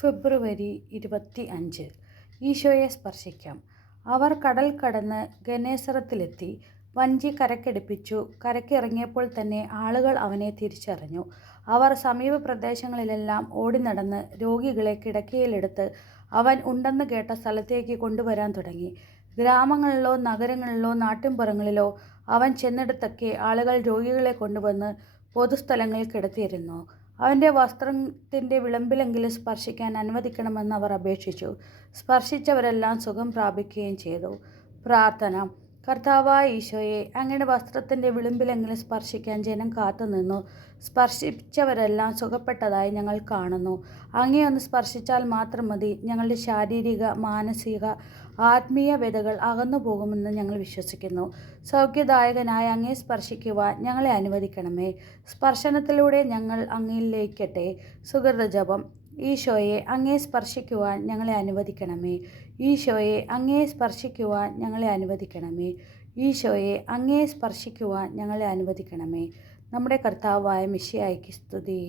ഫെബ്രുവരി 25. ഈശോയെ സ്പർശിക്കാം. അവർ കടൽ കടന്ന് ഗന്നേസറത്തിലെത്തി. വഞ്ചി കരക്കടുപ്പിച്ചു. കരയ്ക്കിറങ്ങിയപ്പോൾ തന്നെ ആളുകൾ അവനെ തിരിച്ചറിഞ്ഞു. അവർ സമീപ പ്രദേശങ്ങളിലെല്ലാം ഓടിനടന്ന് രോഗികളെ കിടക്കയിലെടുത്ത് അവൻ ഉണ്ടെന്ന് കേട്ട സ്ഥലത്തേക്ക് കൊണ്ടുവരാൻ തുടങ്ങി. ഗ്രാമങ്ങളിലോ നഗരങ്ങളിലോ നാട്ടിൻപുറങ്ങളിലോ അവൻ ചെന്നിടത്തൊക്കെ ആളുകൾ രോഗികളെ കൊണ്ടുവന്ന് പൊതുസ്ഥലങ്ങളിൽ കിടത്തിയിരുന്നു. അവൻ്റെ വസ്ത്രത്തിൻ്റെ വിളമ്പിലെങ്കിലും സ്പർശിക്കാൻ അനുവദിക്കണമെന്ന് അവർ അപേക്ഷിച്ചു. സ്പർശിച്ചവരെല്ലാം സുഖം പ്രാപിക്കുകയും ചെയ്തു. പ്രാർത്ഥന. കർത്താവായ ഈശോയെ, അങ്ങയുടെ വസ്ത്രത്തിൻ്റെ വിളിമ്പിലെങ്കിലും സ്പർശിക്കാൻ ജനം കാത്തുനിന്നു. സ്പർശിച്ചവരെല്ലാം സുഖപ്പെട്ടതായി ഞങ്ങൾ കാണുന്നു. അങ്ങയെ ഒന്ന് സ്പർശിച്ചാൽ മാത്രം മതി, ഞങ്ങളുടെ ശാരീരിക, മാനസിക, ആത്മീയ വ്യതകൾ അകന്നു പോകുമെന്ന് ഞങ്ങൾ വിശ്വസിക്കുന്നു. സൗഖ്യദായകനായ അങ്ങയെ സ്പർശിക്കുവാൻ ഞങ്ങളെ അനുവദിക്കണമേ. സ്പർശനത്തിലൂടെ ഞങ്ങൾ അങ്ങിലേക്കട്ടെ. സുകൃതജപം. ഈശോയെ, അങ്ങയെ സ്പർശിക്കുവാൻ ഞങ്ങളെ അനുവദിക്കണമേ. ഈശോയെ, അങ്ങയെ സ്പർശിക്കുവാൻ ഞങ്ങളെ അനുവദിക്കണമേ. ഈശോയെ, അങ്ങയെ സ്പർശിക്കുവാൻ ഞങ്ങളെ അനുവദിക്കണമേ. നമ്മുടെ കർത്താവായ മിശിഹായ്ക്ക് സ്തുതി.